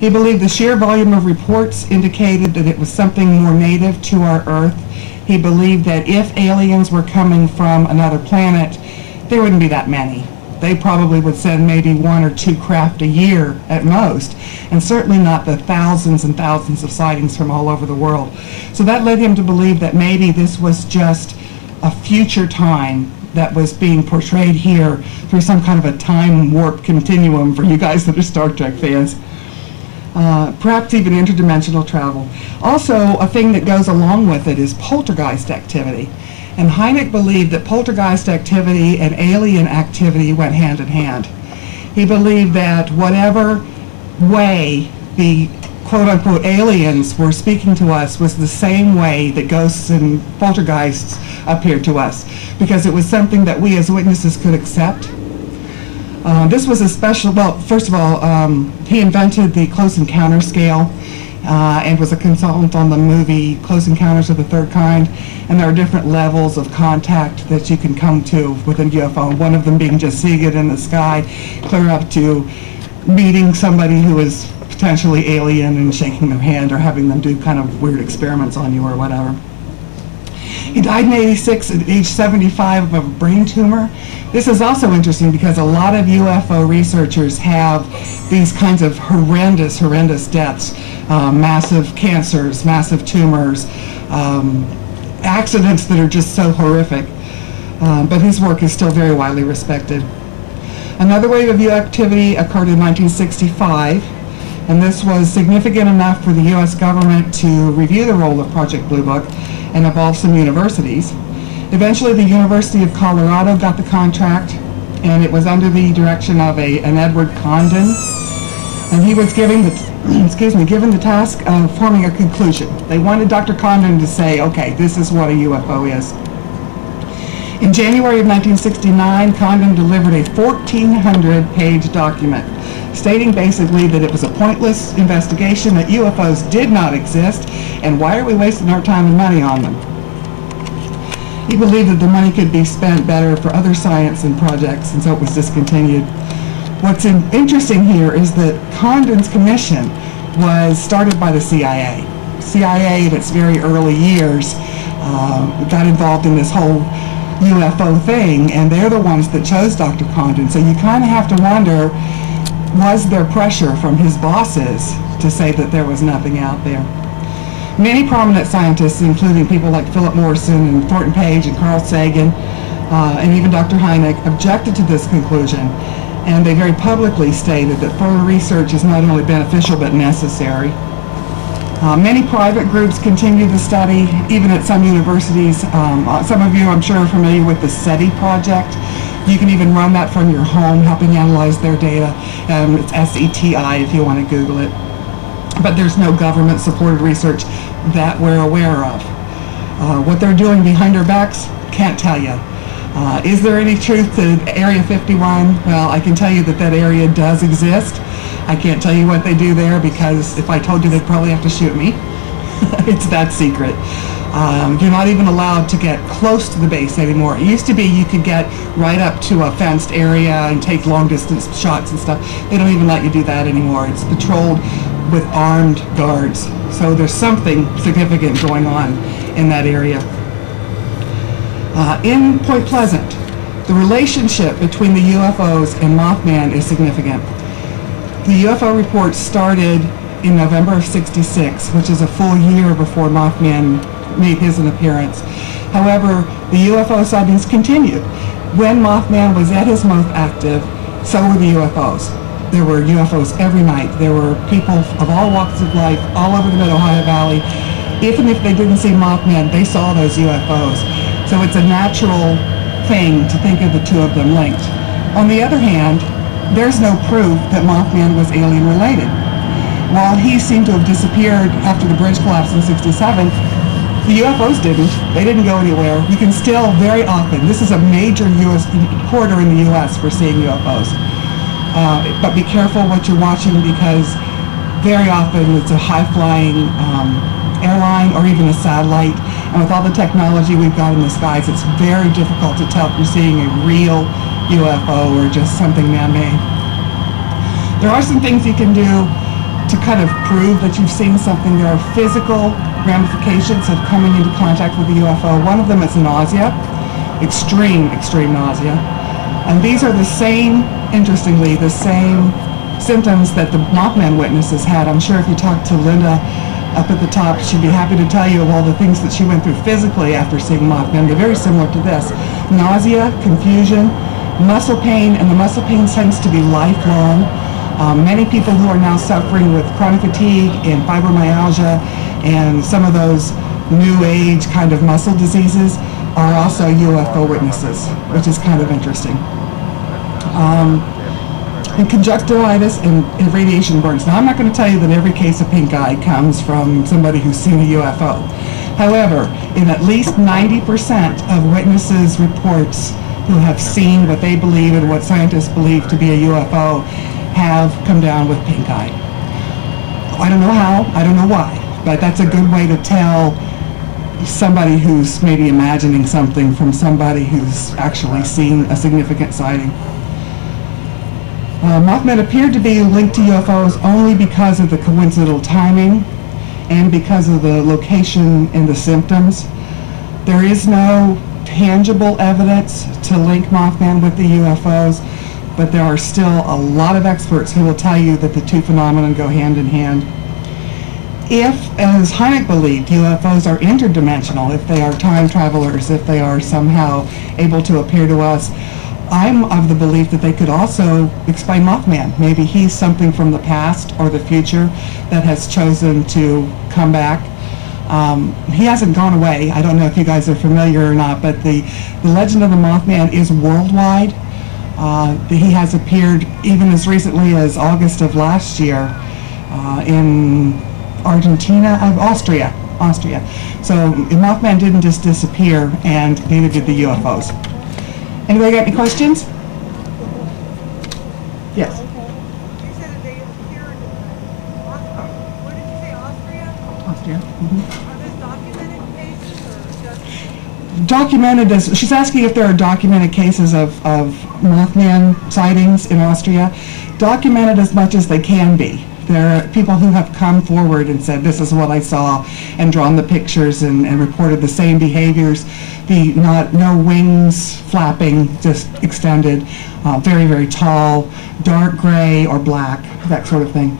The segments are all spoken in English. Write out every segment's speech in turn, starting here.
He believed the sheer volume of reports indicated that it was something more native to our Earth. He believed that if aliens were coming from another planet, there wouldn't be that many. They probably would send maybe 1 or 2 craft a year at most, and certainly not the thousands and thousands of sightings from all over the world. So that led him to believe that maybe this was just a future time that was being portrayed here through some kind of a time warp continuum for you guys that are Star Trek fans. Perhaps even interdimensional travel. Also, a thing that goes along with it is poltergeist activity. And Hynek believed that poltergeist activity and alien activity went hand in hand. He believed that whatever way the quote-unquote aliens were speaking to us was the same way that ghosts and poltergeists appeared to us, because it was something that we as witnesses could accept. This was a special, well, first of all, he invented the Close Encounter scale and was a consultant on the movie Close Encounters of the Third Kind. And there are different levels of contact that you can come to with a UFO, one of them being just seeing it in the sky, clear up to meeting somebody who is potentially alien and shaking their hand or having them do kind of weird experiments on you or whatever. He died in '86 at age 75 of a brain tumor. This is also interesting because a lot of UFO researchers have these kinds of horrendous deaths, massive cancers, massive tumors, accidents that are just so horrific. But his work is still very widely respected. Another wave of UFO activity occurred in 1965, and this was significant enough for the U.S. government to review the role of Project Blue Book and involve some universities. Eventually, the University of Colorado got the contract, and it was under the direction of an Edward Condon, and he was given the task of forming a conclusion. They wanted Dr. Condon to say, okay, this is what a UFO is. In January of 1969, Condon delivered a 1,400-page document stating basically that it was a pointless investigation, that UFOs did not exist, and why are we wasting our time and money on them? He believed that the money could be spent better for other science and projects, and so it was discontinued. What's interesting here is that Condon's commission was started by the CIA. CIA, in its very early years, got involved in this whole UFO thing, and they're the ones that chose Dr. Condon. So you kind of have to wonder, was there pressure from his bosses to say that there was nothing out there? Many prominent scientists, including people like Philip Morrison and Thornton Page and Carl Sagan, and even Dr. Hynek, objected to this conclusion, and they very publicly stated that further research is not only beneficial but necessary. Many private groups continue the study, even at some universities. Some of you, I'm sure, are familiar with the SETI project. You can even run that from your home, helping analyze their data. It's SETI if you want to Google it. But there's no government-supported research that we're aware of. What they're doing behind our backs, can't tell you. Is there any truth to Area 51? Well, I can tell you that that area does exist. I can't tell you what they do there because if I told you, they'd probably have to shoot me. It's that secret. You're not even allowed to get close to the base anymore. It used to be you could get right up to a fenced area and take long-distance shots and stuff. They don't even let you do that anymore. It's patrolled with armed guards. So there's something significant going on in that area. In Point Pleasant, the relationship between the UFOs and Mothman is significant. The UFO report started in November of '66, which is a full year before Mothman made his appearance. However, the UFO sightings continued. When Mothman was at his most active, so were the UFOs. There were UFOs every night. There were people of all walks of life all over the Mid-Ohio Valley. Even if they didn't see Mothman, they saw those UFOs. So it's a natural thing to think of the two of them linked. On the other hand, there's no proof that Mothman was alien related. While he seemed to have disappeared after the bridge collapse in '67, the UFOs didn't. They didn't go anywhere. You can still very often, this is a major U.S. corridor in the U.S. for seeing UFOs. But be careful what you're watching because very often it's a high-flying airline or even a satellite. And with all the technology we've got in the skies, it's very difficult to tell if you're seeing a real UFO or just something man-made. There are some things you can do to kind of prove that you've seen something, there are physical ramifications of coming into contact with a UFO. One of them is nausea, extreme nausea. And these are the same, interestingly, the same symptoms that the Mothman witnesses had. I'm sure if you talk to Linda up at the top, she'd be happy to tell you of all the things that she went through physically after seeing Mothman. They're very similar to this. Nausea, confusion, muscle pain, and the muscle pain tends to be lifelong. Many people who are now suffering with chronic fatigue and fibromyalgia and some of those new age kind of muscle diseases are also UFO witnesses, which is kind of interesting. And conjunctivitis and radiation burns. Now, I'm not going to tell you that every case of pink eye comes from somebody who's seen a UFO. However, in at least 90% of witnesses' reports who have seen what they believe and what scientists believe to be a UFO have come down with pink eye. I don't know how, I don't know why, but that's a good way to tell somebody who's maybe imagining something from somebody who's actually seen a significant sighting. Mothman appeared to be linked to UFOs only because of the coincidental timing and because of the location and the symptoms. There is no tangible evidence to link Mothman with the UFOs, but there are still a lot of experts who will tell you that the two phenomena go hand in hand. If, as Hynek believed, UFOs are interdimensional, if they are time travelers, if they are somehow able to appear to us, I'm of the belief that they could also explain Mothman. Maybe he's something from the past or the future that has chosen to come back. He hasn't gone away. I don't know if you guys are familiar or not, but the legend of the Mothman is worldwide. He has appeared even as recently as August of last year in Austria. So Mothman didn't just disappear, and neither did the UFOs. Anybody got any questions? Yes. You said that they appeared in what did you say, Austria? Austria. Mm-hmm. Are those documented cases or just? Documented as, she's asking if there are documented cases of Mothman sightings in Austria. Documented as much as they can be. There are people who have come forward and said, this is what I saw, and drawn the pictures and reported the same behaviors. No wings flapping, just extended, very, very tall, dark gray or black, that sort of thing.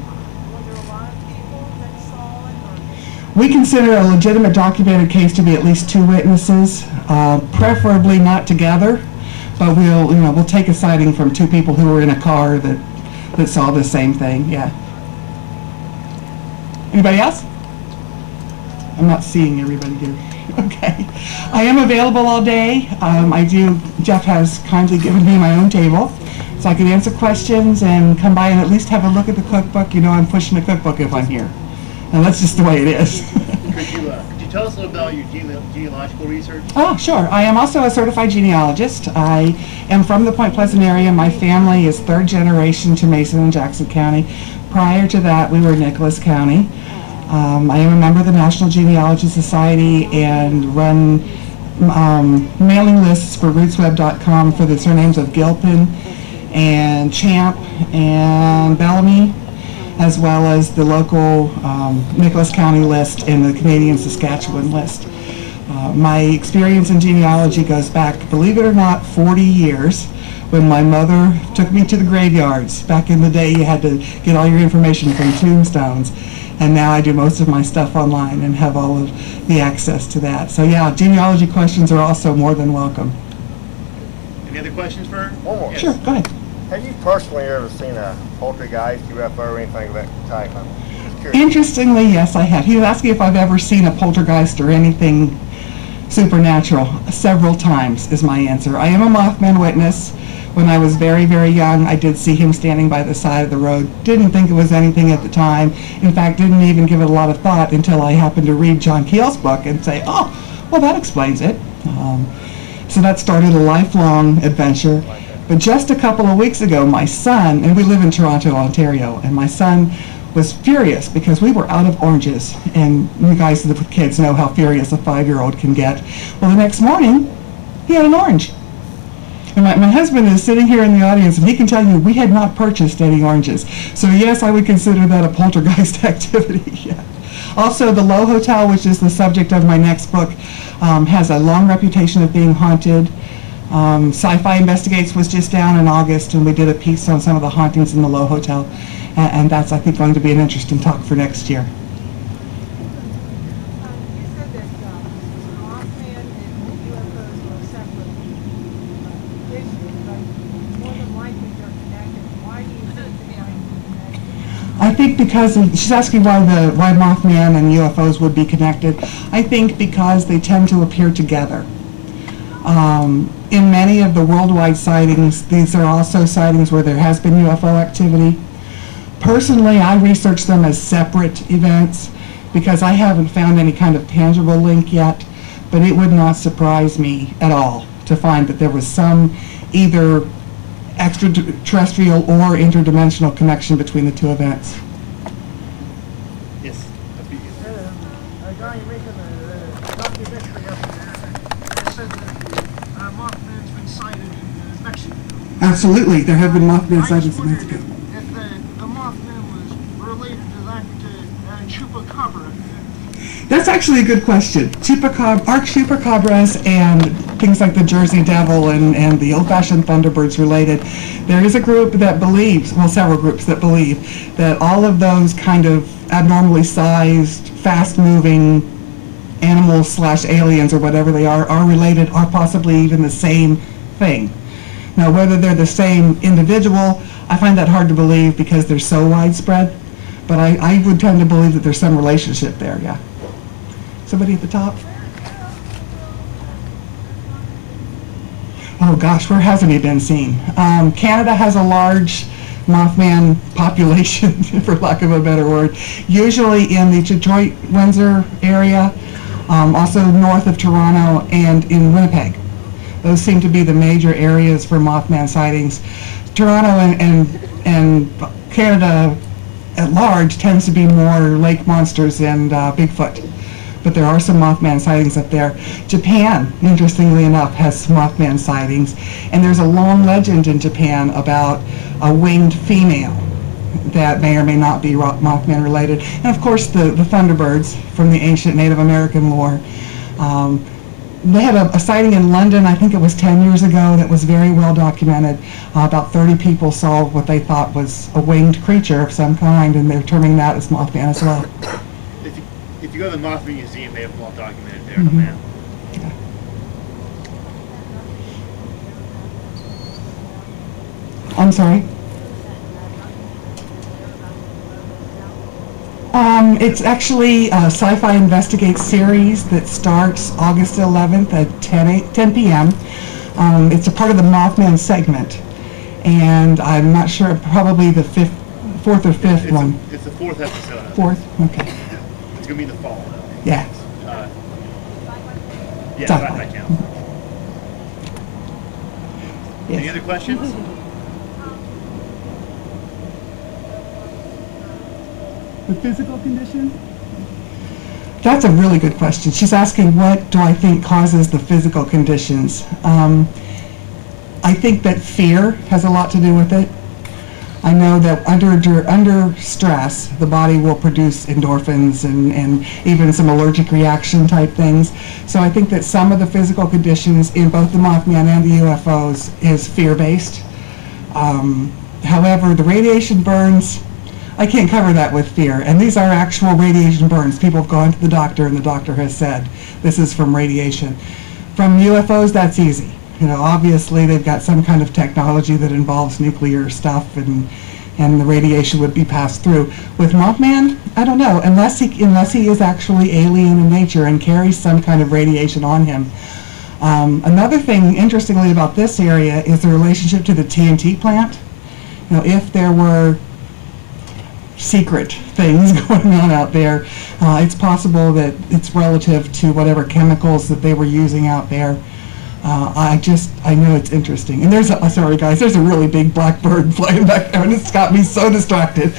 Was there a lot of people that saw it? We consider a legitimate documented case to be at least 2 witnesses, preferably not together, but we'll take a sighting from 2 people who were in a car that saw the same thing. Yeah. Anybody else? I'm not seeing everybody here. Okay. I am available all day. Jeff has kindly given me my own table, so I can answer questions and come by and at least have a look at the cookbook. You know I'm pushing the cookbook if I'm here. And that's just the way it is. Could you tell us a little about your genealogical research? Oh, sure. I am also a certified genealogist. I am from the Point Pleasant area. My family is 3rd generation to Mason and Jackson County. Prior to that, we were Nicholas County. I am a member of the National Genealogy Society and run mailing lists for rootsweb.com for the surnames of Gilpin and Champ and Bellamy, as well as the local Nicholas County list and the Canadian Saskatchewan list. My experience in genealogy goes back, believe it or not, 40 years, when my mother took me to the graveyards. Back in the day, you had to get all your information from tombstones. And now I do most of my stuff online and have all of the access to that. So yeah, genealogy questions are also more than welcome. Any other questions for her? One more. Yes. Sure, go ahead. Have you personally ever seen a poltergeist, UFO, or anything of that type? I'm just curious. Interestingly, yes, I have. He was asking if I've ever seen a poltergeist or anything supernatural. Several times is my answer. I am a Mothman witness. When I was very, very young, I did see him standing by the side of the road. Didn't think it was anything at the time. In fact, didn't even give it a lot of thought until I happened to read John Keel's book and say, oh, well, that explains it. So that started a lifelong adventure. But just a couple of weeks ago, my son, and we live in Toronto, Ontario, and my son was furious because we were out of oranges. And you guys with kids know how furious a 5-year-old can get. Well, the next morning, he had an orange. And my husband is sitting here in the audience, and he can tell you we had not purchased any oranges. So yes, I would consider that a poltergeist activity. Yeah. Also, the Low Hotel, which is the subject of my next book, has a long reputation of being haunted. Sci-Fi Investigates was just down in August, and we did a piece on some of the hauntings in the Low Hotel. And that's, I think, going to be an interesting talk for next year. You said that Mothman and UFOs were separate issues, but more than likely they're connected. Why do you think they might be connected? I think because she's asking why Mothman and UFOs would be connected. I think because they tend to appear together. In many of the worldwide sightings, these are also sightings where there has been UFO activity. Personally, I research them as separate events because I haven't found any kind of tangible link yet, but it would not surprise me at all to find that there was some either extraterrestrial or interdimensional connection between the two events. Yes. A guy making a documentary up there said that Mothman's been sighted in Mexico. Absolutely, there have been Mothman I sightings just in wondered Mexico. if the Mothman was related to that chupacabra. That's actually a good question. Arc chupacabras and things like the Jersey Devil and the old-fashioned Thunderbirds related. There is a group that believes, well, several groups that believe that all of those kind of abnormally sized, fast-moving animals / aliens or whatever they are related, are possibly even the same thing. Now, whether they're the same individual, I find that hard to believe because they're so widespread. But I would tend to believe that there's some relationship there, yeah. Somebody at the top? Oh gosh, where hasn't he been seen? Canada has a large Mothman population, for lack of a better word, usually in the Detroit, Windsor area, also north of Toronto and in Winnipeg. Those seem to be the major areas for Mothman sightings. Toronto and Canada at large tends to be more lake monsters and Bigfoot. But there are some Mothman sightings up there. Japan, interestingly enough, has Mothman sightings. And there's a long legend in Japan about a winged female that may or may not be Mothman related. And of course the Thunderbirds from the ancient Native American lore. They had a sighting in London, I think it was 10 years ago, that was very well documented. About 30 people saw what they thought was a winged creature of some kind, and they're terming that as Mothman as well. If you go to the Mothman Museum, they have them all documented there on the map. I'm sorry? It's actually a Sci-Fi Investigate series that starts August 11th at 10 p.m. It's a part of the Mothman segment, and I'm not sure, probably the fourth or fifth one. It's the fourth episode. Fourth? Okay. It's going to be the fall. Yeah. Yeah, Sci-Fi. that counts. Yes. Any other questions? The physical condition? That's a really good question. She's asking what do I think causes the physical conditions. I think that fear has a lot to do with it. I know that under stress, the body will produce endorphins and even some allergic reaction type things. So I think that some of the physical conditions in both the Mothman and the UFOs is fear-based. However, the radiation burns, I can't cover that with fear. And these are actual radiation burns. People have gone to the doctor and the doctor has said, this is from radiation. From UFOs, that's easy. You know, obviously they've got some kind of technology that involves nuclear stuff and the radiation would be passed through. With Mothman, I don't know, unless he is actually alien in nature and carries some kind of radiation on him. Another thing, interestingly, about this area is the relationship to the TNT plant. You know, if there were secret things going on out there, it's possible that it's relative to whatever chemicals that they were using out there. I know it's interesting. And there's sorry guys, there's a really big black bird flying back there and it's got me so distracted.